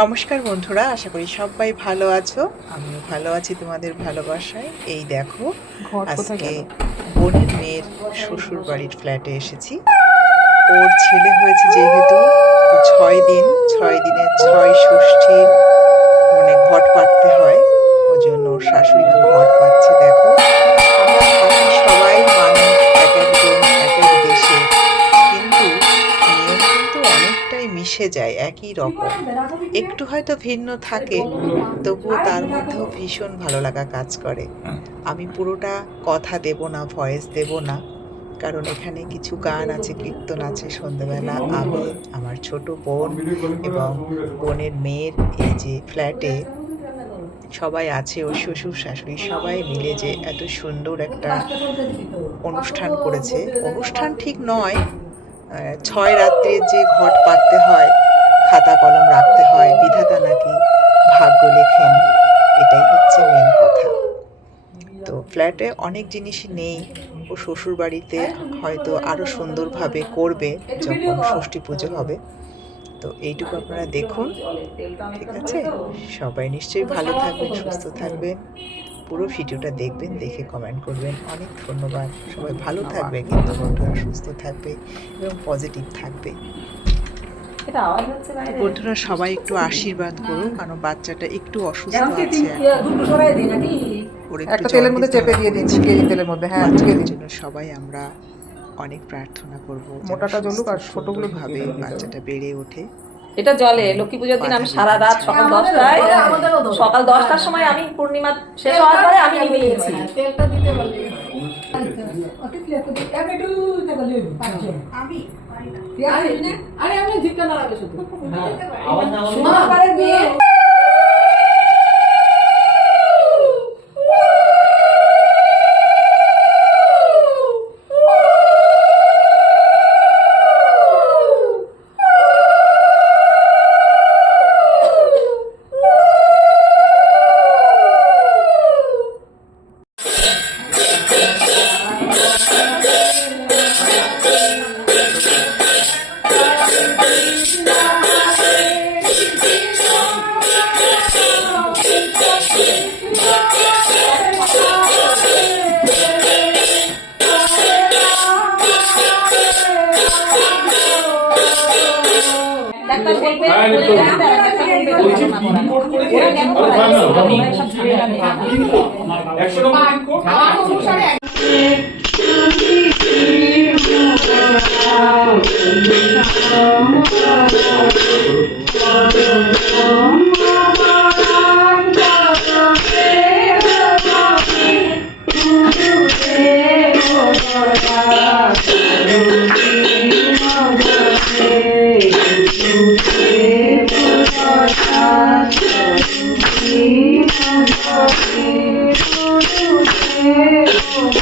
নমস্কার বন্ধুরা আশা করি সবাই ভালো আছো। আমিও ভালো আছি তোমাদের ভালোবাসায়। এই দেখো আজকে বোনের মেয়ের শ্বশুর বাড়ির ফ্ল্যাটে এসেছি। ওর ছেলে হয়েছে যেহেতু ছয় দিন ছয় দিনের ছয় ষষ্ঠীর মানে ঘট পাততে হয়। মিশে যায় একই রকম। একটু হয়তো ভিন্ন থাকে, তবুও তার মধ্যেও ভীষণ ভালো লাগা কাজ করে। আমি পুরোটা কথা দেব না ভয়েস দেব না, কারণ এখানে কিছু গান আছে, কীর্তন আছে সন্ধ্যেবেলা আমি, আমার ছোট বোন এবং বোনের মেয়ের এই যে ফ্ল্যাটে সবাই আছে, ওর শ্বশুর শাশুড়ি সবাই মিলে যে এত সুন্দর একটা অনুষ্ঠান করেছে। অনুষ্ঠান ঠিক নয় ছয় রাত্রে যে ঘট পাততে হয়, খাতা কলম রাখতে হয়, বিধাতা নাকি ভাগ্য লেখেন, এটাই হচ্ছে মেন কথা। তো ফ্ল্যাটে অনেক জিনিসই নেই, ও শ্বশুর বাড়িতে হয়তো আরও সুন্দরভাবে করবে যখন ষষ্ঠী পুজো হবে। তো এইটুকু আপনারা দেখুন, ঠিক আছে? সবাই নিশ্চয়ই ভালো থাকবেন, সুস্থ থাকবেন। পুরো ভিডিওটা দেখবেন দেখে কমেন্ট করবেন। অনেক ধন্যবাদ। সবাই ভালো থাকবে কিন্তু বন্ধুরা সুস্থ থাকবে এবং পজিটিভ থাকবে। এটা আওয়াজ হচ্ছে বাইরে। বন্ধুরা সবাই একটু আশীর্বাদ করুন কারণ বাচ্চাটা একটু অসুস্থ আছে তিন- এখন। দুটো সরাই দিই নাকি? ওর একটা তেলের মধ্যে চেপে দিয়ে দিন কেজি তেলের মধ্যে হ্যাঁ জন্য সবাই আমরা অনেক প্রার্থনা করব মোটাটা জ্বলুক আর ছোটগুলো হবে। বাচ্চাটা বেড়ে ওঠে। এটা জলে লক্ষ্মী পুজোর দিন আমি সারা রাত সকাল দশটায় সকাল দশটার সময় আমি পূর্ণিমা শেষ হওয়ার পরে আমি নিয়ে নিয়েছি আরে আমি জিজ্ঞাসা ডাক্তার বলবে বলছি ঘটনা করা। করে ওরা কেন আরে করে? না, না, না। ওরা Thank you.